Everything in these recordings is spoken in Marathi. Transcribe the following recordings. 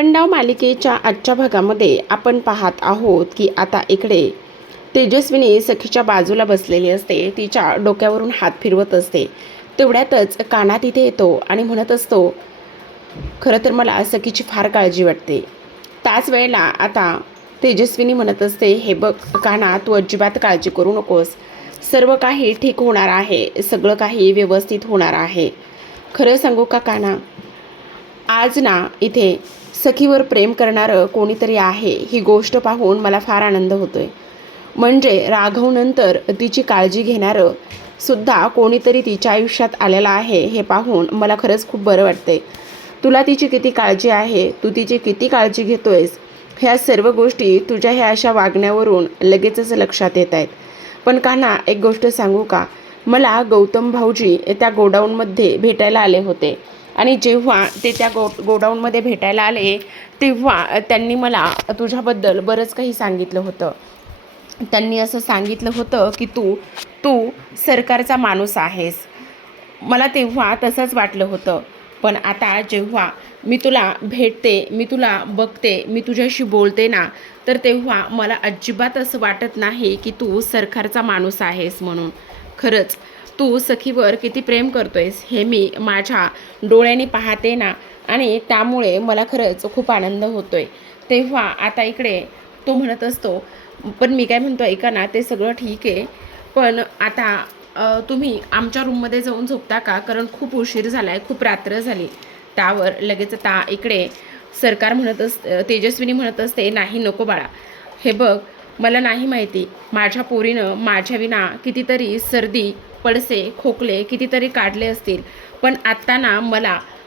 दर्पणडाव मालिकेच्या आजच्या भागामध्ये आपण पाहत आहोत की आता इकडे तेजस्विनी सखीच्या बाजूला बसलेली असते, तिच्या डोक्यावरून हात फिरवत असते. तेवढ्यातच काना तिथे येतो आणि म्हणत असतो, खरं तर मला सखीची फार काळजी वाटते. त्याच वेळेला आता तेजस्विनी म्हणत असते, हे बघ काना, तू अजिबात काळजी करू नकोस, सर्व काही ठीक होणार आहे, सगळं काही व्यवस्थित होणार आहे. खरं सांगू का काना, आज ना इथे सखीवर प्रेम करणारं कोणीतरी आहे, ही गोष्ट पाहून मला फार आनंद होतोय. म्हणजे राघवनंतर तिची काळजी घेणारं सुद्धा कोणीतरी तिच्या आयुष्यात आलेलं आहे, हे पाहून मला खरंच खूप बरं वाटतंय. तुला तिची किती काळजी आहे, तू तिची किती काळजी घेतोयस, ह्या सर्व गोष्टी तुझ्या ह्या अशा वागण्यावरून लगेचच लक्षात येत आहेत. पण कान्हा, एक गोष्ट सांगू का, मला गौतम भाऊजी त्या गोडाऊनमध्ये भेटायला आले होते आणि जेव्हा ते त्या गोडाऊनमध्ये भेटायला आले तेव्हा त्यांनी मला तुझ्याबद्दल बरंच काही सांगितलं होतं. त्यांनी असं सांगितलं होतं की तू तू सरकारचा माणूस आहेस. मला तेव्हा तसंच वाटलं होतं, पण आता जेव्हा मी तुला भेटते, मी तुला बघते, मी तुझ्याशी बोलते ना, तर तेव्हा मला अजिबात असं वाटत नाही की तू सरकारचा माणूस आहेस म्हणून. खरंच तू सखीवर किती प्रेम करतोयस हे मी माझ्या डोळ्यांनी पाहते ना, आणि त्यामुळे मला खरंच खूप आनंद होतोय. तेव्हा आता इकडे तो म्हणत असतो, पण मी काय म्हणतो ऐका ना, ते सगळं ठीक आहे, पण आता तुम्ही आमच्या रूममध्ये जाऊन झोपता का, कारण खूप उशीर झाला आहे, खूप रात्र झाली. त्यावर लगेच आता इकडे सरकार तेजस्विनी म्हणत असते, नाही नको बाळा, हे बघ मला नाही माहिती माझ्या पोरीनं माझ्या विना कितीतरी सर्दी पडसे खोकले कितीतरी काढले असतील, पण आत्ता ना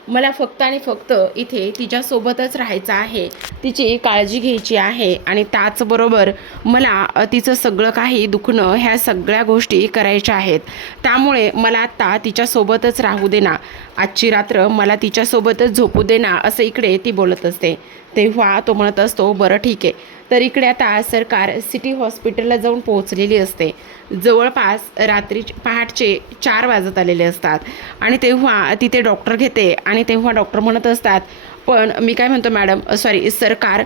मला फक्त आणि फक्त इथे तिच्यासोबतच राहायचं आहे, तिची काळजी घ्यायची आहे, आणि त्याचबरोबर मला तिचं सगळं काही दुखणं ह्या सगळ्या गोष्टी करायच्या आहेत. त्यामुळे मला आत्ता तिच्यासोबतच राहू दे ना, आजची रात्र मला तिच्यासोबतच झोपू दे ना, असं इकडे ती बोलत असते. तेव्हा तो म्हणत असतो, बरं ठीक आहे. तर इकडे आता सरकार सिटी हॉस्पिटलला जाऊन पोहोचलेली असते. जवळपास पहाटचे 4 वाजत आलेले असतात आणि तेव्हा तिथे डॉक्टर घेते आणि तेव्हा डॉक्टर म्हणत असतात, पण मी काय म्हणतो मॅडम, सॉरी सरकार,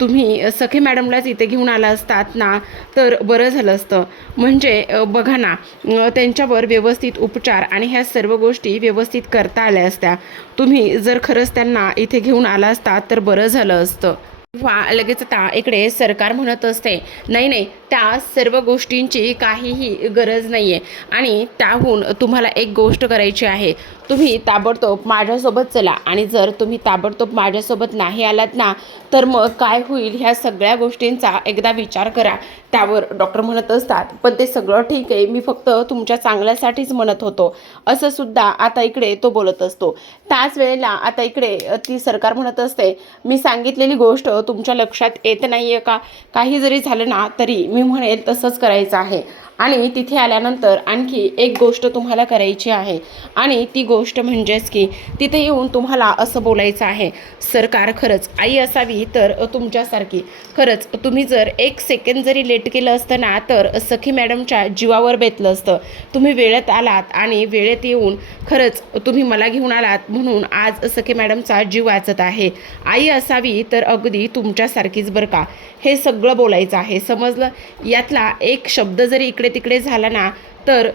तुम्ही सखे मॅडमलाच इथे घेऊन आला असतात ना, तर बरं झालं असतं. म्हणजे बघा ना, त्यांच्यावर व्यवस्थित उपचार आणि ह्या सर्व गोष्टी व्यवस्थित करता आल्या असत्या. तुम्ही जर खरंच त्यांना इथे घेऊन आला असतात तर बरं झालं असतं. तेव्हा लगेच आता इकडे सरकार म्हणत असते, नाही नाही, त्या सर्व गोष्टींची काहीही गरज नाही आहे, आणि त्याहून तुम्हाला एक गोष्ट करायची आहे, तुम्ही ताबडतोब माझ्यासोबत चला, आणि जर तुम्ही ताबडतोब माझ्यासोबत नाही आलात ना, तर मग काय होईल ह्या सगळ्या गोष्टींचा एकदा विचार करा. त्यावर डॉक्टर म्हणत असतात, पण ते सगळं ठीक आहे, मी फक्त तुमच्या चांगल्यासाठीच म्हणत होतो, असं सुद्धा आता इकडे तो बोलत असतो. त्याच वेळेला आता इकडे ती सरकार म्हणत असते, मी सांगितलेली गोष्ट तुमच्या लक्षात येत नाही आहे का, काही जरी झालं ना तरी मी म्हणेल तसंच करायचं आहे, आणि तिथे आल्यानंतर आणखी एक गोष्ट तुम्हाला करायची आहे, आणि ती गोष्ट म्हणजेच की तिथे येऊन तुम्हाला असं बोलायचं आहे, सरकार खरंच आई असावी तर तुमच्यासारखी, खरंच तुम्ही जर 1 सेकंड जरी लेट केलं असतं ना, तर सखी मॅडमच्या जीवावर बेतलं असतं. तुम्ही वेळेत आलात आणि वेळेत येऊन खरंच तुम्ही मला घेऊन आलात, म्हणून आज सखी मॅडमचा जीव वाचत आहे. आई असावी तर अगदी तुमच्यासारखीच बरं का, हे सगळं बोलायचं आहे, समजलं. यातला एक शब्द जरी इकडे तिकडे झाला ना, तर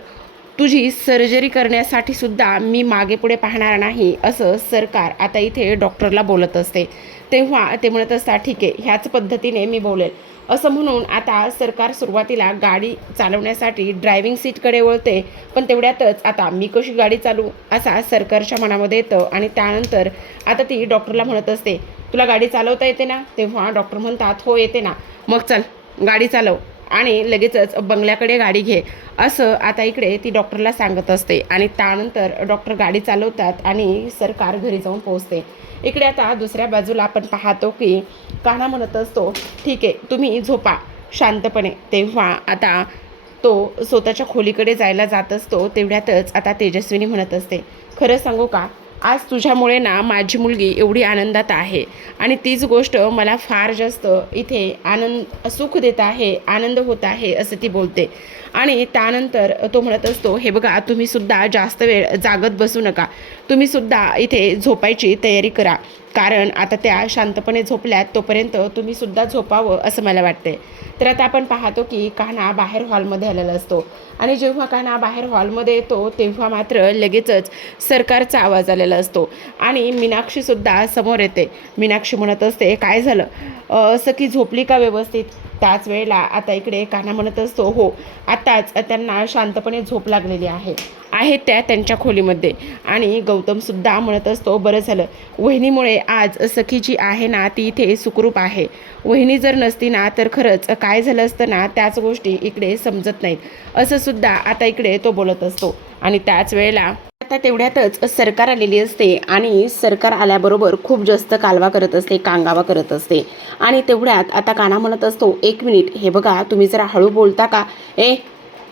तुझी सर्जरी करण्यासाठी सुद्धा मी मागे पुढे पाहणार नाही, असं सरकार आता इथे डॉक्टरला बोलत असते. तेव्हा ते म्हणत असतात, ठीक आहे, ह्याच पद्धतीने मी बोलेल, असं म्हणून आता सरकार सुरुवातीला गाडी चालवण्यासाठी ड्रायव्हिंग सीटकडे वळते, पण तेवढ्यातच आता मी कशी गाडी चालू असा सरकारच्या मनामध्ये येतं, आणि त्यानंतर आता ती डॉक्टरला म्हणत असते, तुला गाडी चालवता येते ना. तेव्हा डॉक्टर म्हणतात, हो येते ना. मग चल गाडी चालव आणि लगेचच बंगल्याकडे गाडी घे, असं आता इकडे ती डॉक्टरला सांगत असते. आणि त्यानंतर डॉक्टर गाडी चालवतात आणि सरकार घरी जाऊन पोहोचते. इकडे आता दुसऱ्या बाजूला आपण पाहतो की कान्हा म्हणत असतो, ठीक आहे तुम्ही झोपा शांतपणे. तेव्हा आता तो स्वतःच्या खोलीकडे जायला जात असतो. तेवढ्यातच आता तेजस्विनी म्हणत असते, खरं सांगू का, आज तुझ्यामुळे ना माझी मुलगी एवढी आनंदात आहे, आणि तीच गोष्ट मला फार जास्त इथे सुख देत आहे, आनंद होत आहे, असं ती बोलते. आणि त्यानंतर तो म्हणत असतो, हे बघा तुम्ही सुद्धा जास्त वेळ जागत बसू नका, तुम्ही सुद्धा इथे झोपायची तयारी करा, कारण आता त्या शांतपणे झोपल्यात तोपर्यंत तुम्ही सुद्धा झोपावं असं मला वाटते. तर आता आपण पाहतो की कान्हा बाहेर हॉलमध्ये आलेला असतो आणि जेव्हा कान्हा बाहेर हॉलमध्ये येतो तेव्हा मात्र लगेचच सरकारचा आवाज आलेला असतो आणि मीनाक्षीसुद्धा समोर येते. मीनाक्षी म्हणत असते, काय झालं, सखी झोपली का व्यवस्थित? त्याच वेळेला आता इकडे कान्हा म्हणत असतो, हो आताच त्यांना शांतपणे झोप लागलेली आहे त्या त्यांच्या खोलीमध्ये. आणि गौतमसुद्धा म्हणत असतो, बरं झालं वहिनीमुळे आज सखी जी आहे ना ती इथे सुखरूप आहे. वहिनी जर नसती ना तर खरंच काय झालं असतं ना त्याच गोष्टी इकडे समजत नाहीत, असं सुद्धा आता इकडे तो बोलत असतो. आणि त्याच वेळेला आता तेवढ्यातच सरकार आलेली असते आणि सरकार आल्याबरोबर खूप जास्त कालवा करत असते, कांगावा करत असते. आणि तेवढ्यात आता कान्हा म्हणत असतो, एक मिनिट, हे बघा तुम्ही जरा हळू बोलता का?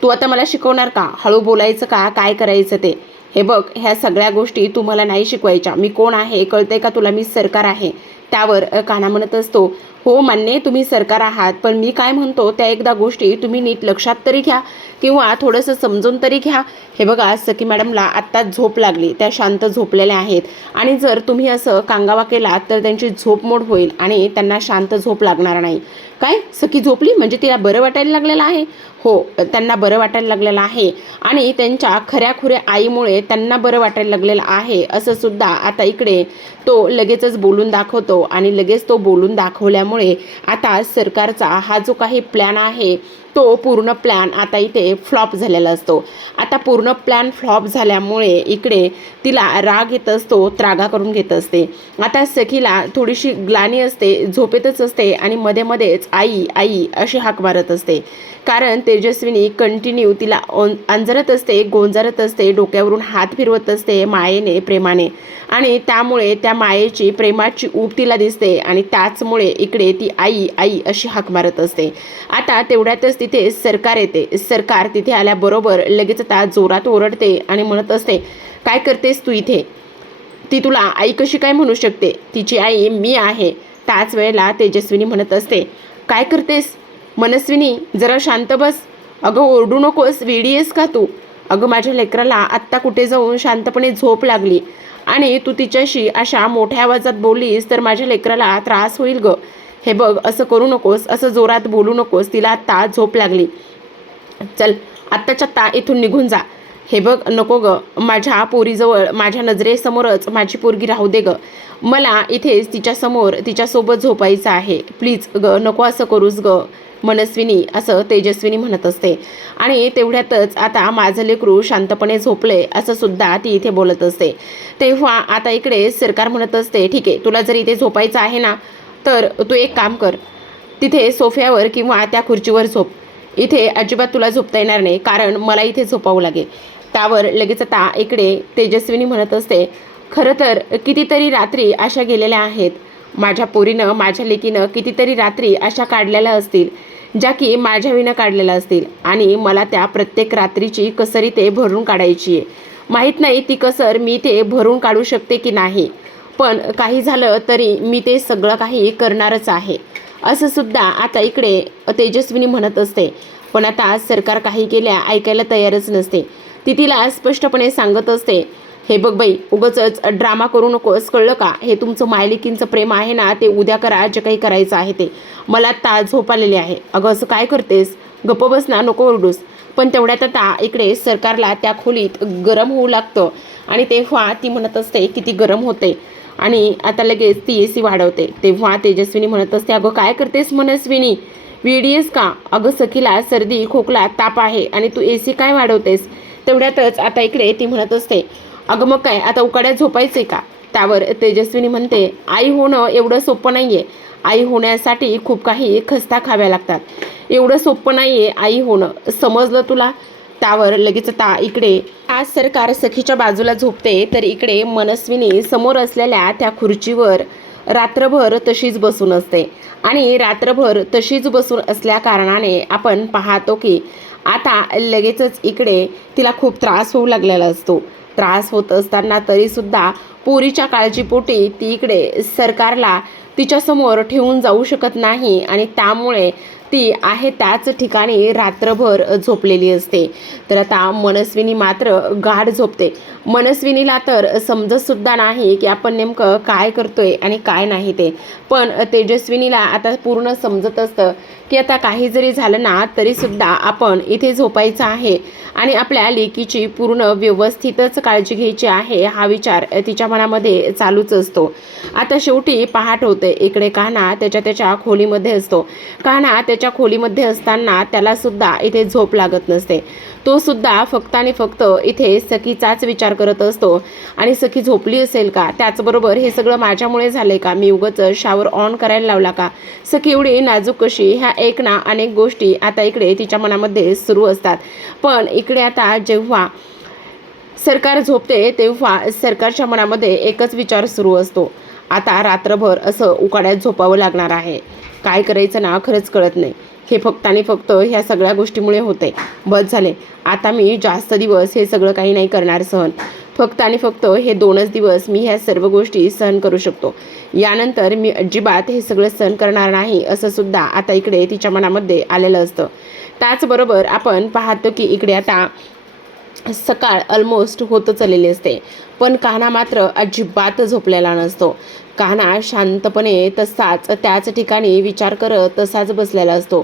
तू आता मला शिकवणार का हळू बोलायचं का काय करायचं ते? हे बघ, ह्या सगळ्या गोष्टी तू मला नाही शिकवायच्या. मी कोण आहे कळतंय का तुला? मी सरकार आहे. त्यावर कान्हा म्हणत असतो, हो मान्य तुम्ही सरकार आहात, पण मी काय म्हणतो त्या एकदा गोष्टी तुम्ही नीट लक्षात तरी घ्या किंवा थोडंसं समजून तरी घ्या. हे बघा, सखी मॅडमला आत्ताच झोप लागली, त्या शांत झोपलेल्या आहेत आणि जर तुम्ही असं कांगावा केलात तर त्यांची झोप मोड होईल आणि त्यांना शांत झोप लागणार नाही. काय, सखी झोपली म्हणजे तिला बरं वाटायला लागलेलं आहे? हो, त्यांना बरं वाटायला लागलेलं आहे आणि त्यांच्या खऱ्याखुऱ्या आईमुळे त्यांना बरं वाटायला लागलेलं आहे असं सुद्धा आता इकडे तो लगेचच बोलून दाखवतो. आणि लगेच तो बोलून दाखवल्यामुळे आता सरकारचा हा जो काही प्लॅन आहे तो पूर्ण प्लॅन आता इथे फ्लॉप झालेला असतो. आता पूर्ण प्लॅन फ्लॉप झाल्यामुळे इकडे तिला राग येत असतो, त्रागा करून घेत असते. आता सखीला थोडीशी ग्लानी असते, झोपेतच असते आणि मध्ये मध्येच आई आई अशी हाक मारत असते, कारण तेजस्विनी कंटिन्यू तिला अंजरत असते, गोंजारत असते, डोक्यावरून हात फिरवत असते मायेने, प्रेमाने. आणि त्यामुळे त्या मायेची प्रेमाची ऊब तिला दिसते आणि त्याचमुळे इकडे ती आई आई अशी हाक मारत असते. आता तेवढ्यातच तिथे सरकार येते. सरकार तिथे आल्याबरोबर लगेच आता जोरात ओरडते आणि म्हणत असते, काय करतेस तू इथे? ती तुला आई कशी काय म्हणू शकते? तिची आई मी आहे. त्याच वेळेला तेजस्विनी म्हणत असते, काय करतेस मनस्विनी, जरा शांत बस. अगं ओरडू नकोस, वेडी आहेस का तू? अगं माझ्या लेकराला आत्ता कुठे जाऊन शांतपणे झोप लागली आणि तू तिच्याशी अशा मोठ्या आवाजात बोललीस तर माझ्या लेकराला त्रास होईल गं. हे बघ, असं करू नकोस, असं जोरात बोलू नकोस, तिला आत्ता झोप लागली. चल आत्ताच्या आत्ता इथून निघून जा. हे बघ नको गं, माझ्या पोरीजवळ माझ्या नजरेसमोरच माझी पोरगी राहू दे गं. मला इथेच तिच्यासमोर तिच्यासोबत झोपायचं आहे. प्लीज गं, नको असं करूस गं मनस्विनी, असं तेजस्विनी म्हणत असते. आणि तेवढ्यातच आता माझं लेकरू शांतपणे झोपले असं सुद्धा ती इथे बोलत असते. तेव्हा आता इकडे सरकार म्हणत असते, ठीक आहे, तुला जर इथे झोपायचं आहे ना तर तू एक काम कर, तिथे सोफ्यावर किंवा त्या खुर्चीवर झोप. इथे अजिबात तुला झोपता येणार नाही, कारण मला इथे झोपावं लागेल. त्यावर लगेच आता इकडे तेजस्विनी म्हणत असते, खरं तर कितीतरी रात्री अशा गेलेल्या आहेत. माझ्या पोरीनं, माझ्या लेकीनं कितीतरी रात्री अशा काढलेल्या असतील ज्या की माझ्या विना काढलेल्या असतील आणि मला त्या प्रत्येक रात्रीची कसर इथे भरून काढायची आहे. माहीत नाही ती कसर मी ते भरून काढू शकते की नाही, पण काही झालं तरी मी ते सगळं काही करणारच आहे, असं सुद्धा आता इकडे तेजस्विनी म्हणत असते. पण आता सरकार काही केल्या ऐकायला तयारच नसते. ती तिला स्पष्टपणे सांगत असते, हे बघ बाई, उगाचच ड्रामा करू नकोस, कळलं का? हे तुमचं मायलेकींचं प्रेम आहे ना ते उद्या करा, जे काही करायचं आहे ते. मला आत्ता झोप आलेली आहे. अगं असं काय करतेस? गप्प बस ना, नको ओरडूस. पण तेवढ्यात आता इकडे सरकारला त्या खोलीत गरम होऊ लागतं आणि तेव्हा ती म्हणत असते किती गरम होते आणि आता लगेच ती AC वाढवते. तेव्हा तेजस्विनी म्हणत असते, अगं काय करतेस मनस्विनी, वेडीएस का? अगं सखीला सर्दी खोकला ताप आहे आणि तू AC काय वाढवतेस? तेवढ्यातच आता इकडे ती म्हणत असते, अगं मग काय आता उकाड्यात झोपायचे का? त्यावर तेजस्विनी म्हणते, आई होणं एवढं सोपं नाही आहे. आई होण्यासाठी खूप काही खस्ता खाव्या लागतात. एवढं सोपं नाही आहे आई होणं, समजलं तुला? त्यावर लगेच आता इकडे आज सरकार सखीच्या बाजूला झोपते तर इकडे मनस्विनी समोर असलेल्या त्या खुर्चीवर रात्रभर तशीच बसून असते. आणि रात्रभर तशीच बसून असल्या कारणाने आपण पाहतो की आता लगेचच इकडे तिला खूप त्रास होऊ लागलेला असतो. त्रास होत असताना तरीसुद्धा पोरीच्या काळजीपोटी ती इकडे सरकारला तिच्यासमोर ठेवून जाऊ शकत नाही आणि त्यामुळे ती आहे त्याच ठिकाणी रात्रभर झोपलेली असते. तर आता मनस्विनी मात्र गाढ झोपते. मनस्विनीला तर समजतसुद्धा नाही की आपण नेमकं काय करतोय आणि काय नाही ते. पण तेजस्विनीला आता पूर्ण समजत असतं की आता काही जरी झालं ना तरीसुद्धा आपण इथे झोपायचं आहे आणि आपल्या लेकीची पूर्ण व्यवस्थितच काळजी घ्यायची आहे, हा विचार तिच्या मनामध्ये चालूच असतो. आता शेवटी पहाट होते. इकडे कान्हा त्याच्या खोलीमध्ये असतो. कान्हा त्याच्या खोलीमध्ये असताना त्यालासुद्धा इथे झोप लागत नसते. तो सुद्धा फक्त आणि फक्त इथे सखीचाच विचार करत असतो आणि सखी झोपली असेल का, त्याचबरोबर हे सगळं माझ्यामुळे झाले का, मी उगाच शावर ऑन करायला लावला का, सखी एवढी नाजूक कशी, ह्या एक ना अनेक गोष्टी आता इकडे तिच्या मनामध्ये सुरू असतात. पण इकडे आता जेव्हा सरकार झोपते तेव्हा सरकारच्या मनामध्ये एकच विचार सुरू असतो, आता रात्रभर असं उकाड्यात झोपावं लागणार आहे. काय करायचं ना खरंच कळत नाही. हे फक्त आणि फक्त ह्या सगळ्या गोष्टीमुळे होते. बस झाले, आता मी जास्त दिवस हे सगळं काही नाही करणार सहन. फक्त आणि फक्त हे 2च दिवस मी ह्या सर्व गोष्टी सहन करू शकतो. यानंतर मी अजिबात हे सगळं सहन करणार नाही, असं सुद्धा आता इकडे तिच्या मनामध्ये आलेलं असतं. त्याचबरोबर आपण पाहतो की इकडे आता सकाळ ऑलमोस्ट होत चाललेली असते. पण कान्हा मात्र अजिबात झोपलेला नसतो. कान्हा शांतपणे तसाच त्याच ठिकाणी विचार करत तसाच बसलेला असतो.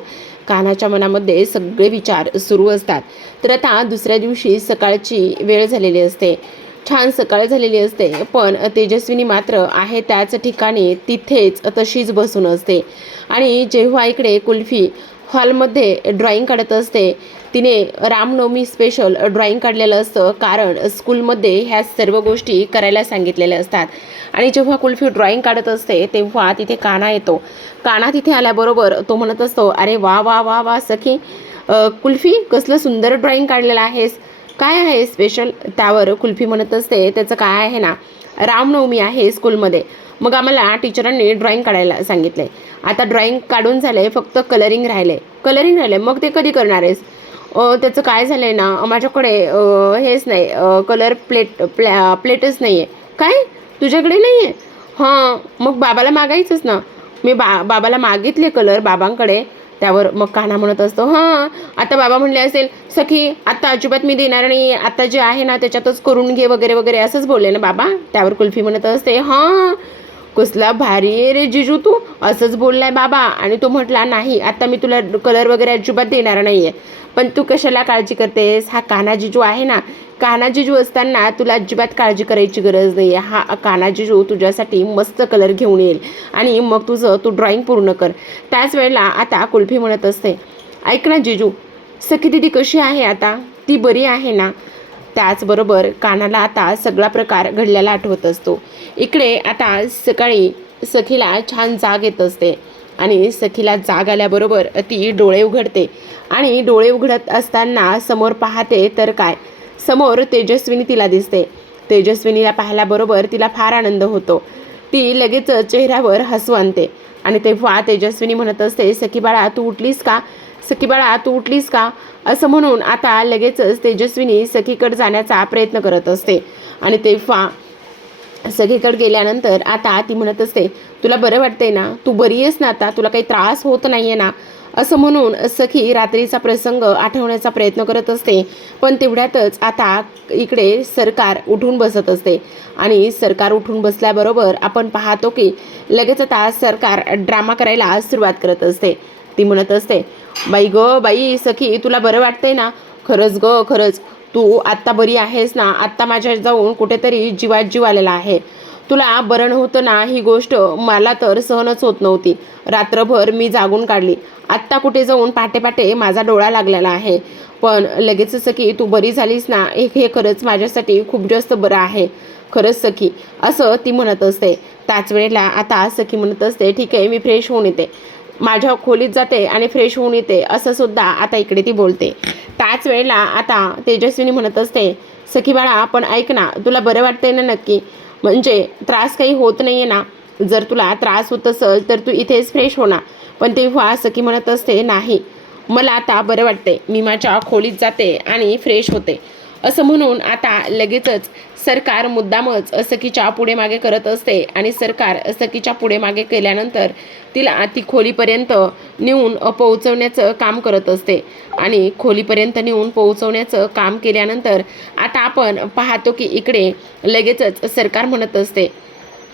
कान्हाच्या मनामध्ये सगळे विचार सुरू असतात. तर आता दुसऱ्या दिवशी सकाळची वेळ झालेली असते. छान सकाळ झालेली असते. पण तेजस्विनी मात्र आहे त्याच ठिकाणी तिथेच तशीच बसून असते. आणि जेव्हा इकडे कुल्फी हॉलमध्ये ड्रॉइंग काढत असते, तिने रामनवमी स्पेशल ड्रॉइंग काढलेलं असतं, कारण स्कूलमध्ये ह्या सर्व गोष्टी करायला सांगितलेल्या असतात. आणि जेव्हा कुल्फी ड्रॉइंग काढत असते तेव्हा तिथे कान्हा येतो. कान्हा तिथे आल्याबरोबर तो म्हणत असतो, अरे वा वा वा वा सखी, कुल्फी कसलं सुंदर ड्रॉइंग काढलेलं आहेस, काय आहे स्पेशल. त्यावर कुल्फी म्हणत असते, त्याचं काय आहे ना, रामनवमी आहे स्कूलमध्ये, मग आम्हाला टीचरांनी ड्रॉइंग काढायला सांगितले. आता ड्रॉइंग काढून झाले, फक्त कलरिंग राहिले. मग ते कधी करणार आहेस. त्याचं काय झालं आहे ना, माझ्याकडे हेच नाही, कलर प्लेटच नाही आहे. काय तुझ्याकडे नाही आहे. हां, मग बाबाला मागायचंच ना. मी बाबाला मागितले कलर बाबांकडे. त्यावर मग कान्हा म्हणत असतो, हां आता बाबा म्हणले असेल, सखी आता अजिबात मी देणार नाही, आता जे आहे ना त्याच्यातच करून घे वगैरे वगैरे असंच बोलले ना बाबा. त्यावर कुल्फी म्हणत असते, हां कसला भारी आहे रे जिजू, तू असंच बोललाय बाबा. आणि तो म्हटला, नाही आता मी तुला कलर वगैरे अजिबात देणार नाही आहे. पण तू कशाला काळजी करतेस, हा कान्हा जिजू आहे ना, कान्हा जिजू असताना तुला अजिबात काळजी करायची गरज नाही आहे. हा कान्हा जिजू तुझ्यासाठी मस्त कलर घेऊन येईल आणि मग तू ड्रॉइंग पूर्ण कर. त्याच वेळेला आता कुल्फी म्हणत असते, ऐक ना जिजू, सखी दिदी कशी आहे आता, ती बरी आहे ना. त्याचबरोबर कान्हाला आता सगळा प्रकार घडलेला आठवत असतो. इकडे आता सकाळी सखीला छान जाग येत असते आणि सखीला जाग आल्याबरोबर ती डोळे उघडते आणि डोळे उघडत असताना समोर पाहते तर काय, समोर तेजस्विनी तिला दिसते. तेजस्विनीला पाहिल्याबरोबर तिला फार आनंद होतो. ती लगेच चेहऱ्यावर हसू आणते आणि तेव्हा तेजस्विनी म्हणत असते, सखी बाळा तू उठलीस का, सखी बाळा तू उठलीस का, असं म्हणून आता लगेचच तेजस्विनी सखीकडे जाण्याचा प्रयत्न करत असते. आणि तेव्हा सगळीकडे गेल्यानंतर आता ती म्हणत असते, तुला बरं वाटतंय ना, तू बरी आहेस ना, आता तुला काही त्रास होत नाही आहे ना, असं म्हणून सखी रात्रीचा प्रसंग आठवण्याचा प्रयत्न करत असते. पण तेवढ्यातच आता इकडे सरकार उठून बसत असते आणि सरकार उठून बसल्याबरोबर आपण पाहतो की लगेच आता सरकार ड्रामा करायला सुरुवात करत असते. ती म्हणत असते, बाई गं बाई सखी, तुला बरं वाटतंय ना, खरंच गं खरंच, तू आत्ता बरी आहेस ना, आत्ता माझ्या जाऊन कुठेतरी जीवात जीव आलेला आहे. तुला बरं नव्हतं ना, ही गोष्ट मला तर सहनच होत नव्हती. रात्रभर मी जागून काढली, आत्ता कुठे जाऊन पहाटे माझा डोळा लागलेला आहे. पण लगेच सखी तू बरी झालीस ना, हे खरंच माझ्यासाठी खूप जास्त बरं आहे, खरंच सखी, असं ती म्हणत असते. त्याच वेळेला आता सखी म्हणत असते, ठीक आहे मी फ्रेश होऊन येते, माझ्या खोलीत जाते आणि फ्रेश होऊन येते, असं सुद्धा आता इकडे ती बोलते. त्याच वेळेला आता तेजस्विनी म्हणत असते, सखी बाळा पण ऐक ना, तुला बरं वाटतंय ना नक्की, म्हणजे त्रास काही होत नाही आहे ना, जर तुला त्रास होत असेल तर तू इथेच फ्रेश हो ना. पण तेव्हा सखी म्हणत असते, नाही मला आता बरं वाटतंय, मी माझ्या खोलीत जाते आणि फ्रेश होते, असं म्हणून आता लगेचच सरकार मुद्दामच सखीच्या पुढे मागे करत असते आणि सरकार सखीच्या पुढे मागे केल्यानंतर तिला ती खोलीपर्यंत नेऊन पोहोचवण्याचं काम करत असते आणि खोलीपर्यंत नेऊन पोहोचवण्याचं काम केल्यानंतर आता आपण पाहतो की इकडे लगेचच सरकार म्हणत असते,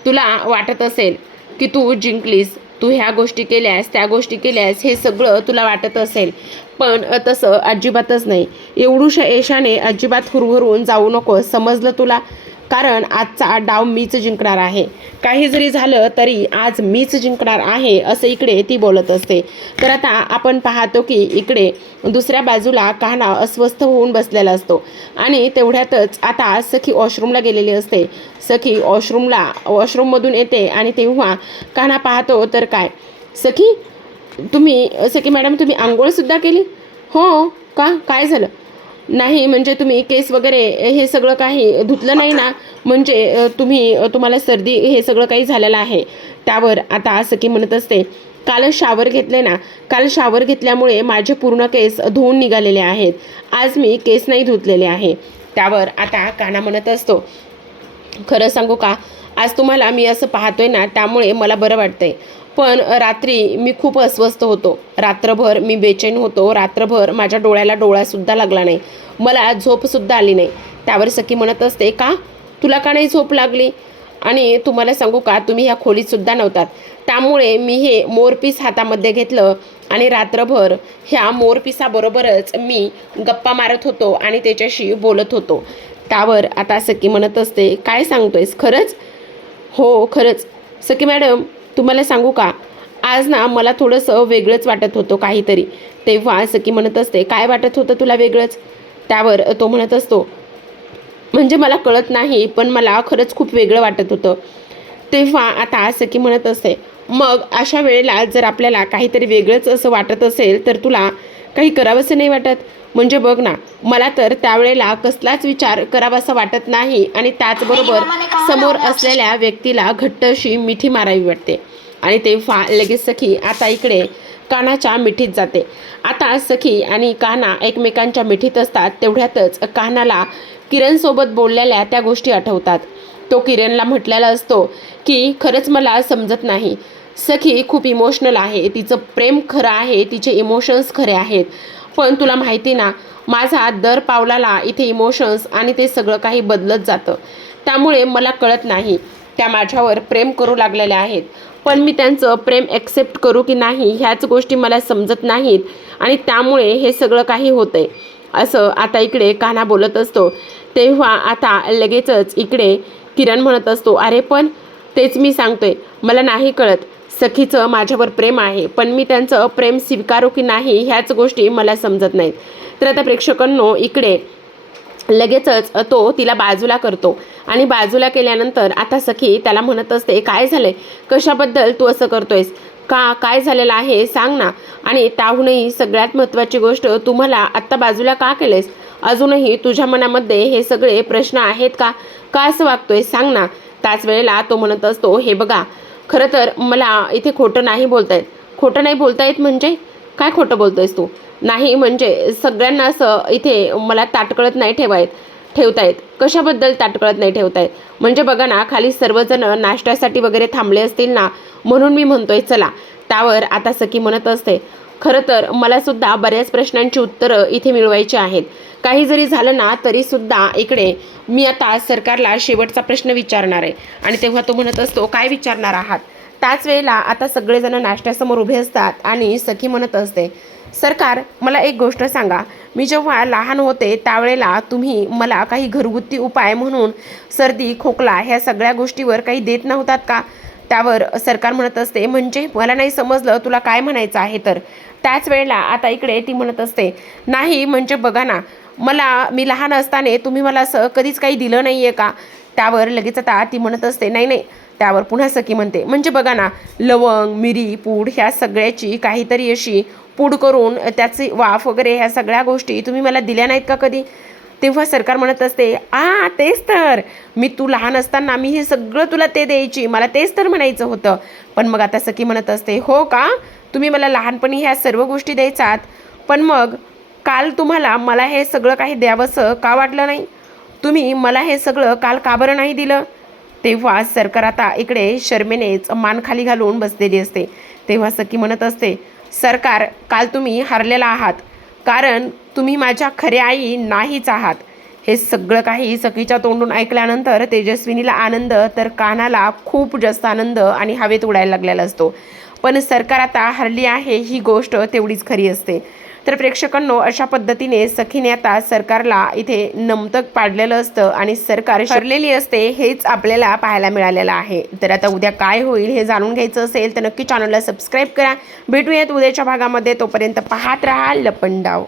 तुला वाटत असेल की तू जिंकलीस, तू ह्या गोष्टी केल्यास, त्या गोष्टी केल्यास, हे सगळं तुला वाटत असेल, पण तसं अजिबातच नाही. एवढूशा यशाने अजिबात हुरहुरून जाऊ नको, समजलं तुला? कारण आजचा डाव मीच जिंकणार आहे. काही जरी झालं तरी आज मीच जिंकणार आहे, असं इकडे ती बोलत असते. तर आता आपण पाहतो की इकडे दुसऱ्या बाजूला कान्हा अस्वस्थ होऊन बसलेला असतो आणि तेवढ्यातच आता सखी वॉशरूमला गेलेली असते. सखी वॉशरूममधून येते आणि तेव्हा कान्हा पाहतो तर काय, सखी मॅडम तुम्ही आंघोळसुद्धा केली? हो का, काय झालं? नाही म्हणजे तुम्ही केस वगैरे हे सगळं काही धुतलं नाही ना, म्हणजे तुम्हाला सर्दी हे सगळं काही झालेलं आहे. त्यावर आता सखी म्हणत असते, काल शावर घेतले ना, काल शावर घेतल्यामुळे माझे पूर्ण केस धुवून निघालेले आहेत, आज मी केस नाही धुतलेले आहे. त्यावर आता कान्हा म्हणत असतो, खरं सांगू का, आज तुम्हाला मी असं पाहतोय ना, त्यामुळे मला बरं वाटतंय, पण रात्री मी खूप अस्वस्थ होतो, रात्रभर मी बेचैन होतो, रात्रभर माझ्या डोळ्याला डोळासुद्धा लागला नाही, मला झोपसुद्धा आली नाही. त्यावर सखी म्हणत असते, का तुला का नाही झोप लागली? आणि तुम्हाला सांगू का, तुम्ही ह्या खोलीतसुद्धा नव्हतात, त्यामुळे मी हे मोरपीस हातामध्ये घेतलं आणि रात्रभर ह्या मोरपिसाबरोबरच मी गप्पा मारत होतो आणि त्याच्याशी बोलत होतो. त्यावर आता सखी म्हणत असते, काय सांगतोयस, खरंच? हो खरंच. सखी मॅडम तुम्हाला सांगू का, आज ना मला थोडंसं वेगळंच वाटत होतं काहीतरी. तेव्हा सखी म्हणत असते, काय वाटत होतं तुला वेगळंच? त्यावर तो म्हणत असतो, म्हणजे मला कळत नाही, पण मला खरंच खूप वेगळं वाटत होतं. तेव्हा आता सखी म्हणत असते, मग अशा वेळेला जर आपल्याला काहीतरी वेगळंच असं वाटत असेल तर तुला काही करावंसं नाही वाटत? म्हणजे बघ ना, मला तर त्यावेळेला कसलाच विचार करावासा वाटत नाही आणि त्याचबरोबर समोर असलेल्या व्यक्तीला घट्ट अशी मिठी मारावी वाटते. आणि तेव्हा लगेच सखी आता इकडे कान्हाच्या मिठीत जाते. आता सखी आणि कान्हा एकमेकांच्या मिठीत असतात. तेवढ्यातच कान्हाला किरणसोबत बोललेल्या त्या गोष्टी आठवतात. तो किरणला म्हटलेला असतो की खरंच मला समजत नाही, सखी खूप इमोशनल आहे, तिचं प्रेम खरं आहे, तिचे इमोशन्स खरे आहेत, पण तुला माहिती ना, माझा दर पावलाला इथे इमोशन्स आणि ते सगळं काही बदलत जातं, त्यामुळे मला कळत नाही, त्या माझ्यावर प्रेम करू लागलेल्या आहेत, पण मी त्यांचं प्रेम ॲक्सेप्ट करू की नाही ह्याच गोष्टी मला समजत नाहीत आणि त्यामुळे हे सगळं काही होतंय, असं आता इकडे कान्हा बोलत असतो. तेव्हा आता लगेचच इकडे किरण म्हणत असतो, अरे पण तेच मी सांगतोय, मला नाही कळत, सखीचं माझ्यावर प्रेम आहे, पण मी त्यांचं प्रेम स्वीकारू की नाही ह्याच गोष्टी मला समजत नाहीत. तर आता प्रेक्षकांनो इकडे लगेचच तो तिला बाजूला करतो आणि बाजूला केल्यानंतर आता सखी त्याला म्हणत असते, काय झालंय, कशाबद्दल तू असं करतोयस, काय झालेलं आहे सांग ना, आणि त्याहूनही सगळ्यात महत्त्वाची गोष्ट, तू मला आत्ता बाजूला का केलेस? अजूनही तुझ्या मनामध्ये हे सगळे प्रश्न आहेत का असं वागतोय, सांग ना. त्याच वेळेला तो म्हणत असतो, हे बघा, खरं तर मला इथे खोटं नाही बोलतायत. खोटं नाही बोलतायत म्हणजे काय खोटं बोलतोयस तू? नाही म्हणजे सगळ्यांना असं इथे मला ताटकळत नाही ठेवतायत. कशाबद्दल ताटकळत नाही ठेवतायत? म्हणजे बघा ना, खाली सर्वजण नाश्त्यासाठी वगैरे थांबले असतील ना, म्हणून मी म्हणतोय चला. त्यावर आता सखी म्हणत असते, खरं तर मला सुद्धा बऱ्याच प्रश्नांची उत्तरं इथे मिळवायची आहेत. काही जरी झालं ना तरीसुद्धा इकडे मी आता सरकारला शेवटचा प्रश्न विचारणार आहे. आणि तेव्हा तो म्हणत असतो, काय विचारणार आहात? त्याच वेळेला आता सगळेजण नाश्त्यासमोर उभे असतात आणि सखी म्हणत असते, सरकार मला एक गोष्ट सांगा, मी जेव्हा लहान होते त्यावेळेला तुम्ही मला काही घरगुती उपाय म्हणून सर्दी खोकला ह्या सगळ्या गोष्टीवर काही देत नव्हतात का? त्यावर सरकार म्हणत असते, म्हणजे मला नाही समजलं तुला काय म्हणायचं आहे तर. त्याच वेळेला आता इकडे ती म्हणत असते, नाही म्हणजे बघा ना, मी लहान असताना तुम्ही मला असं कधीच काही दिलं नाही आहे का? त्यावर लगेच आता ती म्हणत असते, नाही. त्यावर पुन्हा सखी म्हणते, म्हणजे बघा ना, लवंग मिरी पूड ह्या सगळ्याची काहीतरी अशी पूड करून त्याची वाफ वगैरे ह्या सगळ्या गोष्टी तुम्ही मला दिल्या नाहीत का कधी? तेव्हा सरकार म्हणत असते, तेच तर, तू लहान असताना मी हे सगळं तुला ते द्यायची, मला तेच तर म्हणायचं होतं. पण मग आता सखी म्हणत असते, हो का, तुम्ही मला लहानपणी ह्या सर्व गोष्टी द्यायचात, पण मग काल तुम्हाला मला हे सगळं काही द्यावंसं का वाटलं नाही? तुम्ही मला हे सगळं काल का बरं नाही दिलं? तेव्हा सरकार आता इकडे शरमेनेच मान खाली घालून बसलेली असते. तेव्हा सखी म्हणत असते, सरकार काल तुम्ही हरलेला आहात, कारण तुम्ही माझ्या खऱ्या आई नाहीच आहात. हे सगळं काही सखीच्या तोंडून ऐकल्यानंतर तेजस्विनीला आनंद तर कानाला खूप जास्त आनंद आणि हवेत उडायला लागलेला असतो. पण सरकार आता हरली आहे ही गोष्ट तेवढीच खरी असते. तर प्रेक्षकांनो, अशा पद्धतीने सखीने आता सरकारला इथे नमतक पाडलेलं असतं आणि सरकार हरलेली असते हेच आपल्याला पाहायला मिळालेलं आहे. तर आता उद्या काय होईल हे जाणून घ्यायचं असेल तर नक्की चॅनलला सबस्क्राईब करा. भेटूयात उद्याच्या भागामध्ये. तोपर्यंत पाहत राहा लपंडाव.